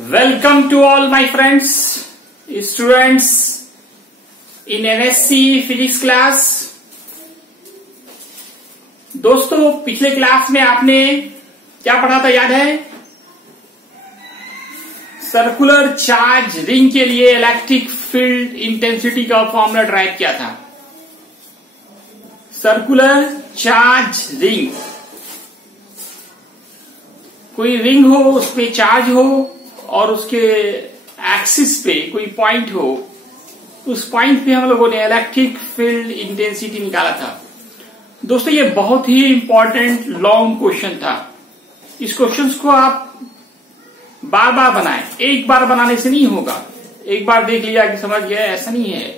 Welcome to all my friends, students in NSC physics class. दोस्तों, पिछले class में आपने क्या पढ़ा था याद है? सर्कुलर चार्ज रिंग के लिए इलेक्ट्रिक फील्ड इंटेंसिटी का फॉर्मूला ड्राइव किया था। सर्कुलर चार्ज रिंग, कोई रिंग हो, उस पे चार्ज हो और उसके एक्सिस पे कोई पॉइंट हो, उस पॉइंट पे हम लोगों ने इलेक्ट्रिक फील्ड इंटेंसिटी निकाला था। दोस्तों, ये बहुत ही इंपॉर्टेंट लॉन्ग क्वेश्चन था। इस क्वेश्चन को आप बार बार बनाएं, एक बार बनाने से नहीं होगा। एक बार देख लिया कि समझ गया, ऐसा नहीं है।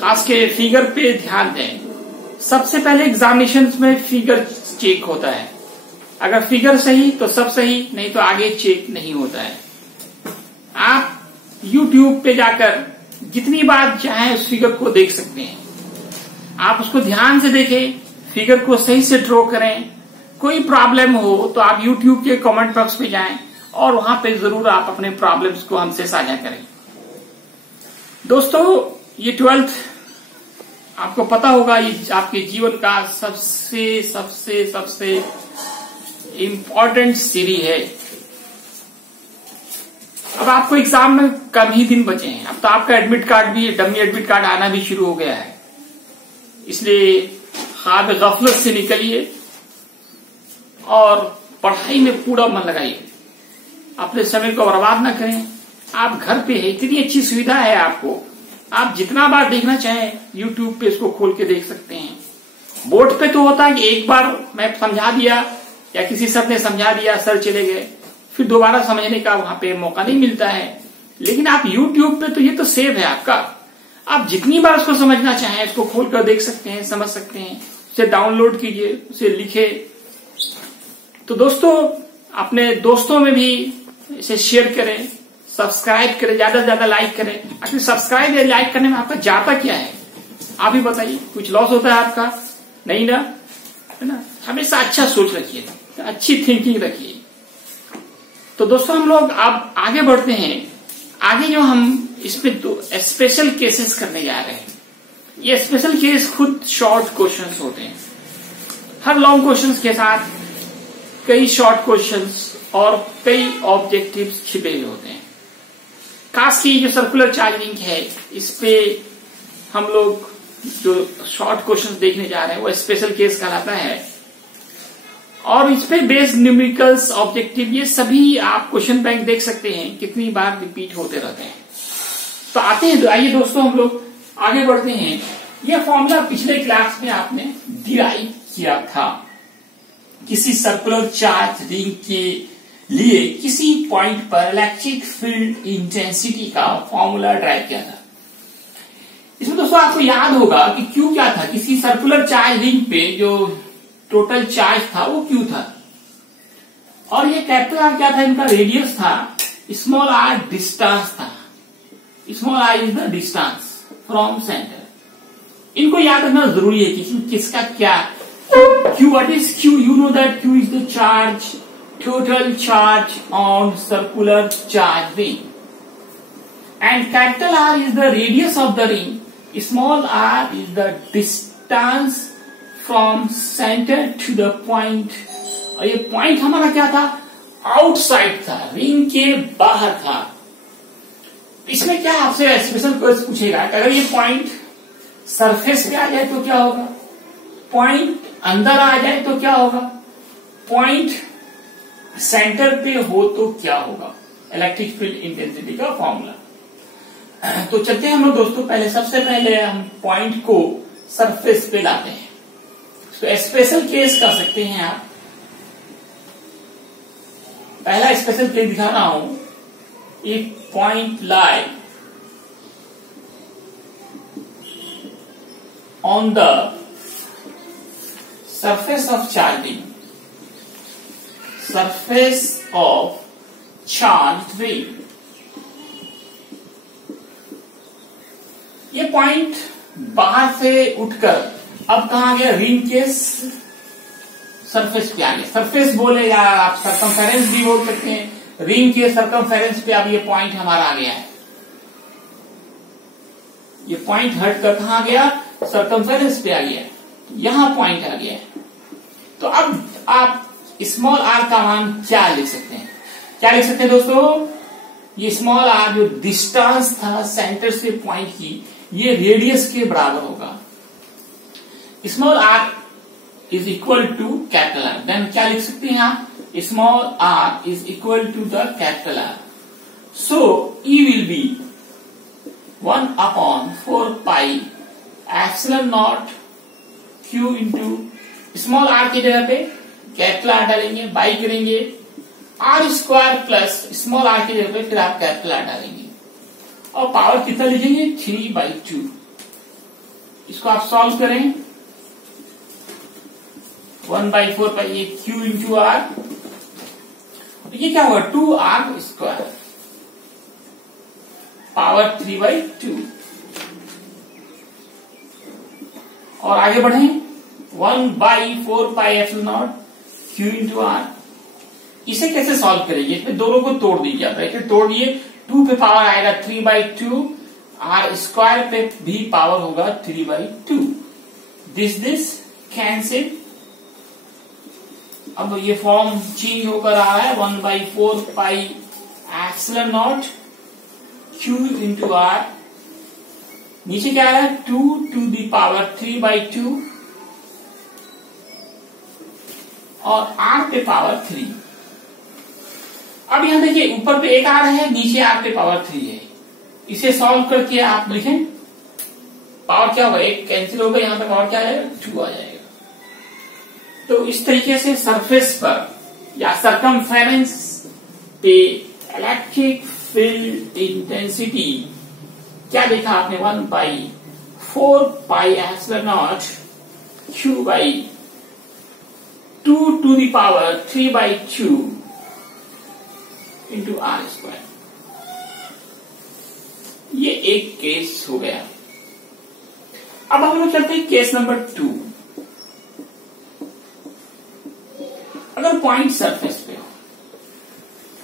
खास के फिगर पे ध्यान दें। सबसे पहले एग्जामिनेशन में फिगर चेक होता है। अगर फिगर सही तो सब सही, नहीं तो आगे चेक नहीं होता है। आप YouTube पे जाकर जितनी बार चाहें उस फिगर को देख सकते हैं। आप उसको ध्यान से देखें, फिगर को सही से ड्रॉ करें। कोई प्रॉब्लम हो तो आप YouTube के कमेंट बॉक्स पे जाएं और वहां पे जरूर आप अपने प्रॉब्लम्स को हमसे साझा करें। दोस्तों, ये 12th आपको पता होगा, ये आपके जीवन का सबसे सबसे सबसे इम्पोर्टेंट सीरीज है। अब आपको एग्जाम में कम ही दिन बचे हैं। अब तो आपका एडमिट कार्ड भी, डमी एडमिट कार्ड आना भी शुरू हो गया है। इसलिए ख्वाब गफलत से निकलिए और पढ़ाई में पूरा मन लगाइए। अपने समय को बर्बाद ना करें। आप घर पे है, इतनी अच्छी सुविधा है आपको। आप जितना बार देखना चाहें YouTube पे इसको खोल के देख सकते हैं। बोर्ड पे तो होता है कि एक बार मैं समझा दिया या किसी सर ने समझा दिया, सर चले गए, फिर दोबारा समझने का वहां पे मौका नहीं मिलता है। लेकिन आप YouTube पे तो ये तो सेव है आपका। आप जितनी बार उसको समझना चाहें इसको खोल कर देख सकते हैं, समझ सकते हैं। उसे डाउनलोड कीजिए, उसे लिखे। तो दोस्तों, अपने दोस्तों में भी इसे शेयर करें, सब्सक्राइब करें, ज्यादा से ज्यादा लाइक करें। आखिर सब्सक्राइब या लाइक करने में आपका जाता क्या है? आप ही बताइए। कुछ लॉस होता है आपका? नहीं ना, है ना? हमेशा अच्छा सोच रखिए, अच्छी थिंकिंग रखिए। तो दोस्तों, हम लोग अब आगे बढ़ते हैं। आगे जो हम इसमें तो स्पेशल केसेस करने जा रहे हैं। ये स्पेशल केस खुद शॉर्ट क्वेश्चंस होते हैं। हर लॉन्ग क्वेश्चंस के साथ कई शॉर्ट क्वेश्चंस और कई ऑब्जेक्टिव्स छिपे हुए होते हैं। खास की जो सर्कुलर चार्जिंग है, इस पे हम लोग जो शॉर्ट क्वेश्चंस देखने जा रहे हैं वो स्पेशल केस कहलाता है। और इस पे बेस्ड न्यूमेरिकल्स, ऑब्जेक्टिव, ये सभी आप क्वेश्चन बैंक देख सकते हैं, कितनी बार रिपीट होते रहते हैं। तो आते हैं, आइए दोस्तों हम लोग आगे बढ़ते हैं। यह फॉर्मूला पिछले क्लास में आपने डिराइव किया था। किसी सर्कुलर चार्ज रिंग के लिए किसी पॉइंट पर इलेक्ट्रिक फील्ड इंटेंसिटी का फॉर्मूला ड्राइव किया था। इसमें दोस्तों आपको याद होगा कि क्यू क्या था। किसी सर्कुलर चार्ज रिंग पे जो टोटल चार्ज था वो क्यू था, और ये कैपिटल आर क्या था? इनका रेडियस था। स्मॉल आर डिस्टेंस था। Small R is the distance from centre. इनको याद रखना जरूरी है कि किसका क्या। Q, what is Q? You know that Q is the charge, total charge on circular charge ring, and capital R is the radius of the ring. Small R is the distance from centre to the point. और ये point हमारा क्या था? Outside था, ring के बाहर था। इसमें क्या आपसे स्पेशल क्वेश्चन पूछेगा कि अगर ये पॉइंट सरफेस पे आ जाए तो क्या होगा, पॉइंट अंदर आ जाए तो क्या होगा, पॉइंट सेंटर पे हो तो क्या होगा। इलेक्ट्रिक फील्ड इंटेंसिटी का फॉर्मूला। तो चलते हैं हम लोग दोस्तों। पहले सबसे पहले हम पॉइंट को सरफेस पे लाते हैं। तो स्पेशल केस कर सकते हैं आप। पहला स्पेशल केस दिखा रहा हूं। If point lie on the surface of charging, surface of charge ring. ये पॉइंट बाहर से उठकर अब कहां गया? रिंग के सरफेस पे आ गया। सरफेस बोले या आप सरकमफेरेंस भी बोल सकते हैं, रिंग के सर्कमफेरेंस पे अब ये पॉइंट हमारा आ गया है। ये पॉइंट हट कर कहां गया, सर्कमफेरेंस पे आ गया, यहां पॉइंट आ गया है। तो अब आप स्मॉल आर का मान क्या लिख सकते हैं, क्या लिख सकते हैं दोस्तों? ये स्मॉल आर जो डिस्टेंस था सेंटर से पॉइंट की, ये रेडियस के बराबर होगा। Small R is equal to capital R, then क्या लिख सकते हैं आप? Small R is equal to the capital R. So E will be 1/4 pi epsilon naught Q into small R की जगह पे कैपिटल आर डालेंगे, बाई करेंगे R square plus small R की जगह पे फिर आप कैपिटल आर डालेंगे और पावर कितना लिखेंगे? 3/2। इसको आप सॉल्व करें, 1/4 पाई ये क्यू इंटू आर, ये क्या होगा? 2r square power 3/2। और आगे बढ़े, 1/4 pi epsilon naught Q into R. इसे कैसे सॉल्व करेंगे? इसमें दोनों को तोड़ दीजिए, ब्रैकेट तोड़ दिए, 2 पे पावर आएगा 3/2, आर स्क्वायर पे भी पावर होगा 3/2। This cancel. अब ये फॉर्म चेंज होकर आ रहा है, 1/4 pi epsilon naught Q into R, नीचे क्या आ रहा है? 2 to the power 3/2 और r पे पावर 3। अब यहां देखिए, ऊपर पे एक r है, नीचे r पे पावर 3 है। इसे सॉल्व करके आप लिखें, पावर क्या होगा? एक कैंसिल होगा, यहां पे पावर क्या आएगा? 2 आ जाएगा। तो इस तरीके से सरफेस पर या सर्कमफेरेंस पे इलेक्ट्रिक फील्ड इंटेंसिटी क्या देखा आपने? 1/4 pi epsilon naught Q by 2 to the power 3/2 into R square. ये एक केस हो गया। अब हम लोग चलते हैं केस नंबर 2। अगर पॉइंट सरफेस पे हो,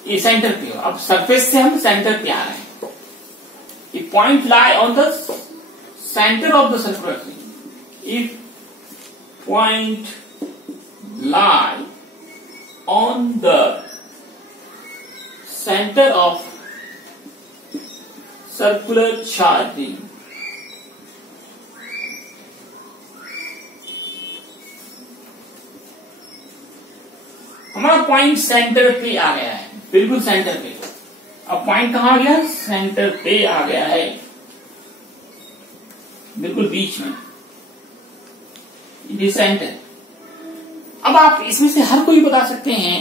ये सेंटर पे हो, अब सरफेस से हम सेंटर पे आ रहे हैं, ये point lie on the centre of the circular ring. If point lie on the center of circular charge ring, हमारा पॉइंट सेंटर पे आ गया है, बिल्कुल सेंटर पे। अब पॉइंट कहां आ गया? सेंटर पे आ गया है, बिल्कुल बीच में, ये सेंटर। अब आप इसमें से हर कोई बता सकते हैं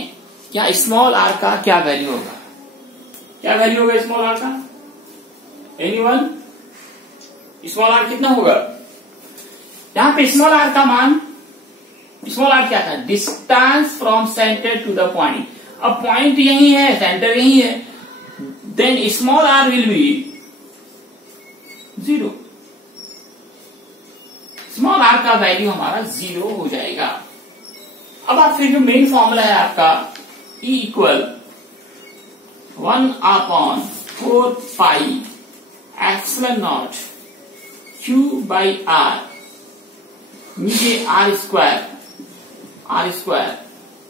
क्या स्मॉल आर का क्या वैल्यू होगा? क्या वैल्यू होगा स्मॉल आर का? एनीवन? स्मॉल आर कितना होगा? यहां पे स्मॉल आर का मान, स्मॉल आर क्या था? Distance from centre to the point. अब पॉइंट यही है, सेंटर यही है, then small R will be 0। Small R का वैल्यू हमारा 0 हो जाएगा। अब आप फिर जो मेन फॉर्मूला है आपका, E equal 1/4 pi epsilon naught Q by R, नीचे आर स्क्वायर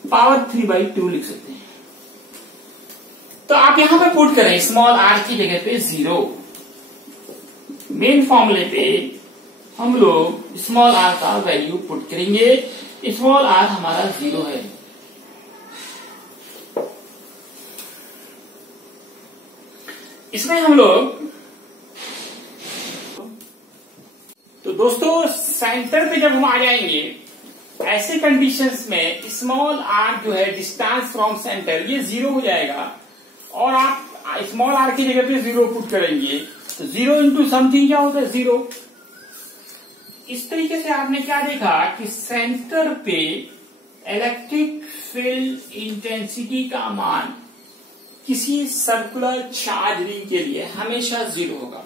पावर 3/2 लिख सकते हैं। तो आप यहां पे पुट करें स्मॉल आर की जगह पे 0। मेन फॉर्मूले पे हम लोग स्मॉल आर का वैल्यू पुट करेंगे, स्मॉल आर हमारा 0 है। इसमें हम लोग, तो दोस्तों सेंटर पे जब हम आ जाएंगे, ऐसे कंडीशंस में स्मॉल आर जो है डिस्टेंस फ्रॉम सेंटर, ये 0 हो जाएगा और आप स्मॉल आर की जगह पे 0 पुट करेंगे तो 0 इंटू समथिंग क्या होता है? 0। इस तरीके से आपने क्या देखा कि सेंटर पे इलेक्ट्रिक फील्ड इंटेंसिटी का मान किसी सर्कुलर चार्ज रिंग के लिए हमेशा 0 होगा।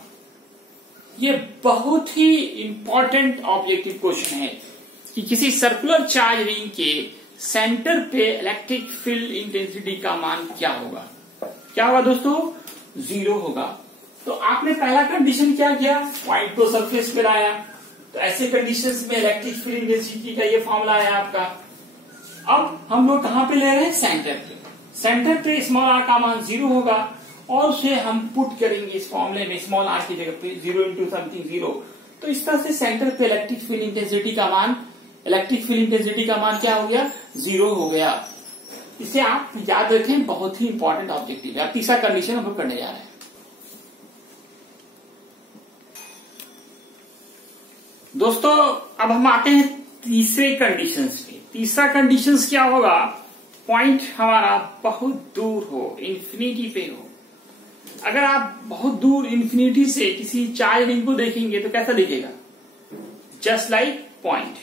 ये बहुत ही इंपॉर्टेंट ऑब्जेक्टिव क्वेश्चन है कि किसी सर्कुलर चार्ज रिंग के सेंटर पे इलेक्ट्रिक फील्ड इंटेंसिटी का मान क्या होगा। क्या होगा दोस्तों, 0 होगा। तो आपने पहला कंडीशन क्या किया, पॉइंट को सरफेस पे लाया, तो ऐसे कंडीशंस में इलेक्ट्रिक फील्ड इंटेंसिटी का ये फॉर्मूला आया आपका। अब हम लोग कहां पे ले रहे हैं, सेंटर पे। सेंटर पे स्मॉल आर का मान 0 होगा और उसे हम पुट करेंगे इस फॉर्मूले में, स्मॉल आर की जगह पे 0 इंटू समथिंग 0। तो इस तरह से सेंटर पे इलेक्ट्रिक फील्ड इंटेंसिटी का मान क्या हो गया, 0 हो गया। इसे आप याद रखें, बहुत ही इंपॉर्टेंट ऑब्जेक्टिव है। अब तीसरा कंडीशन हम लोग करने जा रहे हैं। दोस्तों अब हम आते हैं तीसरे कंडीशंस पे। तीसरा कंडीशंस क्या होगा, पॉइंट हमारा बहुत दूर हो, इंफिनिटी पे हो। अगर आप बहुत दूर इंफिनिटी से किसी चार्ज रिंग को देखेंगे तो कैसा दिखेगा, जस्ट लाइक पॉइंट।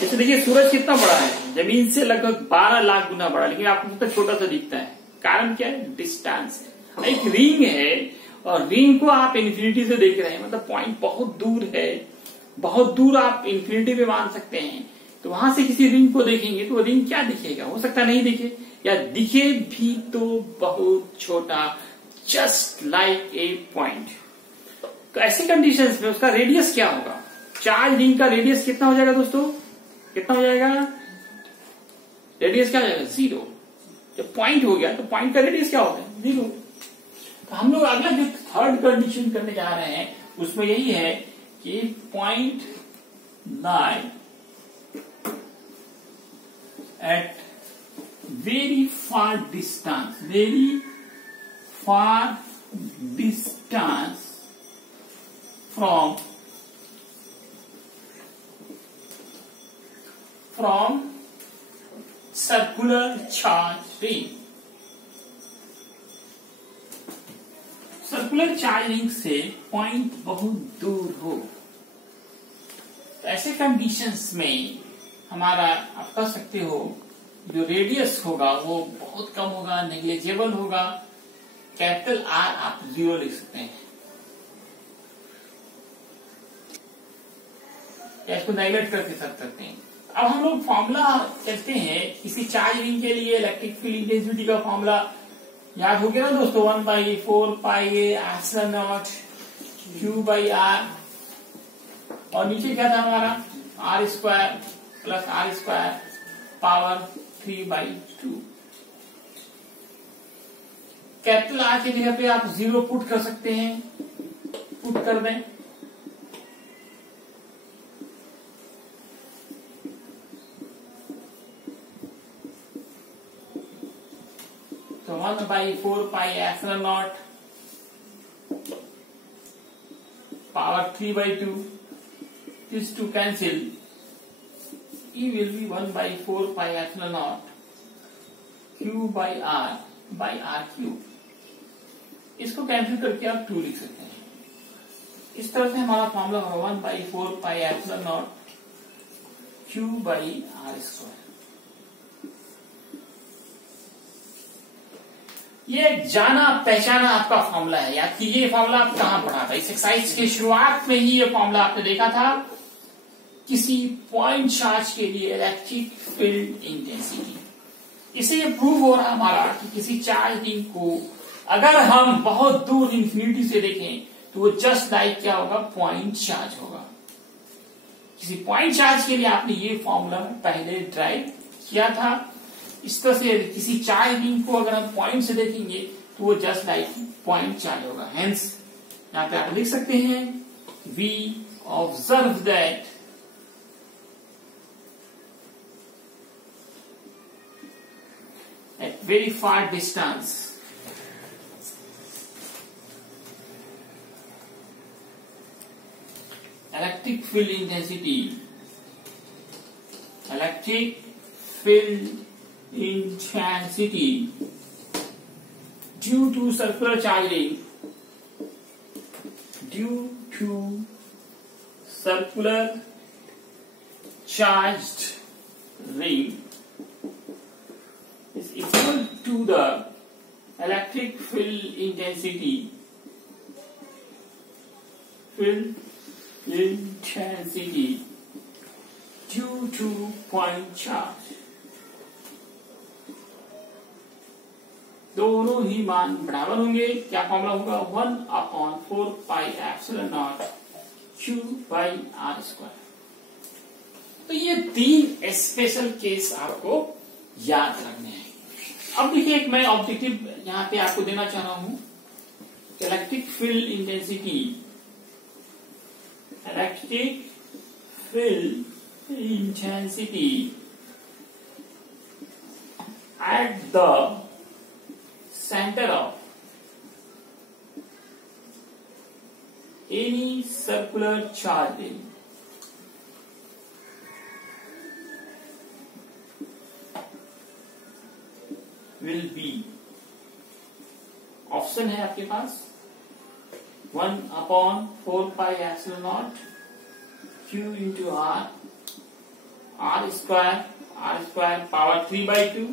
जैसे देखिए सूरज कितना बड़ा है, जमीन से लगभग 12 लाख गुना बड़ा, लेकिन आपको कितना छोटा सा दिखता है। कारण क्या है, डिस्टेंस है। एक रिंग है और रिंग को आप इंफिनिटी से देख रहे हैं, मतलब पॉइंट बहुत दूर है, बहुत दूर आप इंफिनिटी पे मान सकते हैं। तो वहां से किसी रिंग को देखेंगे तो वो रिंग क्या दिखेगा, हो सकता नहीं दिखे, या दिखे भी तो बहुत छोटा, जस्ट लाइक ए पॉइंट। तो ऐसे कंडीशंस में उसका रेडियस क्या होगा, चार्ज रिंग का रेडियस कितना हो जाएगा दोस्तों, कितना हो जाएगा, रेडियस क्या हो जाएगा, 0। जब पॉइंट हो गया तो पॉइंट का रेडियस क्या होता है, 0। तो हम लोग अगला जो थर्ड कंडीशन करने जा रहे हैं उसमें यही है कि point lie at very far distance from circular charge ring. Circular charge ring से पॉइंट बहुत दूर हो। तो ऐसे कंडीशंस में हमारा, आप कह सकते हो, जो रेडियस होगा वो बहुत कम होगा, नेग्लिजिबल होगा। कैपिटल आर आप 0 लिख सकते हैं, या इसको नेगलेक्ट करके सब करते हैं। अब हम लोग फॉर्मूला कहते हैं किसी चार्ज रिंग के लिए इलेक्ट्रिक फील्ड इंटेंसिटी का फॉर्मूला याद हो गया ना दोस्तों, 1/4πε0 Q/R, और नीचे क्या था हमारा, R² + R² power 3/2। Capital R की जगह पे आप 0 पुट कर सकते हैं, पुट कर दें। तो 1/4πε0 power 3/2, these two cancel, E will be 1/4πε0 Q/R/R3। इसको कैंसिल करके आप 2 लिख सकते हैं। इस तरह से हमारा फॉर्मूला होगा 1/4πε0 Q/R²। ये जाना पहचाना आपका फॉर्मूला है, याद कीजिए। ये फॉर्मूला आप कहां पढ़ा था, इस एक्सरसाइज के शुरुआत में ही ये फॉर्मूला आपने देखा था। किसी पॉइंट चार्ज के लिए इलेक्ट्रिक फील्ड इंटेंसिटी, इसे ये प्रूव हो रहा हमारा कि किसी चार्ज रिंग को अगर हम बहुत दूर इंफिनिटी से देखें तो वो जस्ट लाइक क्या होगा, पॉइंट चार्ज होगा। किसी पॉइंट चार्ज के लिए आपने ये फॉर्मूला पहले ड्राइव किया था। इस तरह से किसी चार्ज रिंग को अगर हम पॉइंट से देखेंगे तो वो जस्ट लाइक पॉइंट चार्ज होगा। हेंस यहां पे आप लिख सकते हैं, we observe that at very far distance electric field intensity due to circular charging charged ring is equal to the electric field intensity due to point charge। दोनों ही मान बराबर होंगे। क्या फॉर्मूला होगा? 1/4πε0 Q/r²। तो ये 3 स्पेशल केस आपको याद रखने हैं। अब देखिए, एक मैं ऑब्जेक्टिव यहां पे आपको देना चाह रहा हूं। Electric field intensity at the center of any circular charge will be, option है आपके पास 1/4πε0 Q into r² पावर 3/2।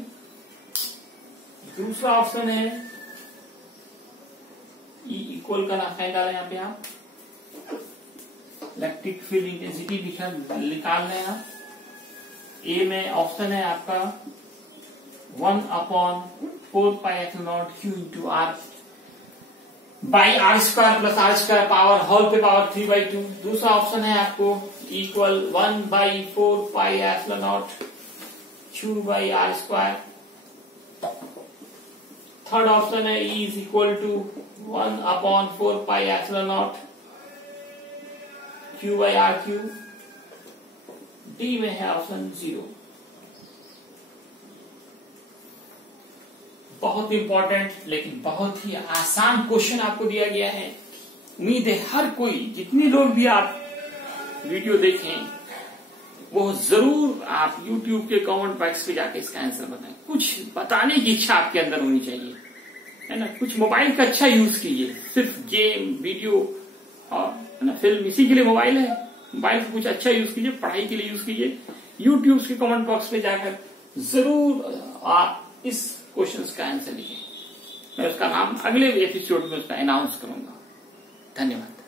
दूसरा ऑप्शन है E इक्वल का रासायन डाला यहाँ पे आप इलेक्ट्रिक फील्ड इंटेंसिटी निकाल रहे हैं आप। ए में ऑप्शन है आपका 1/4πε0 Q into r/r² power whole पे पावर 3/2। दूसरा ऑप्शन है आपको इक्वल 1/4πε0 Q/r²। थर्ड ऑप्शन है E is equal to 1/4πε0 Q/r³। D में है ऑप्शन 0। बहुत इंपॉर्टेंट लेकिन बहुत ही आसान क्वेश्चन आपको दिया गया है। उम्मीद है हर कोई, जितने लोग भी आप वीडियो देखें, वो जरूर आप YouTube के कमेंट बॉक्स पे जाके इसका आंसर बताएं। कुछ बताने की इच्छा आपके अंदर होनी चाहिए, है ना। कुछ मोबाइल का अच्छा यूज कीजिए, सिर्फ गेम, वीडियो और है ना फिल्म, इसी के लिए मोबाइल है। मोबाइल का कुछ अच्छा यूज कीजिए, पढ़ाई के लिए यूज कीजिए। YouTube के कमेंट बॉक्स पे जाकर जरूर आप इस क्वेश्चंस का आंसर लिखें। मैं उसका नाम अगले एपिसोड में उसका अनाउंस करूंगा। धन्यवाद।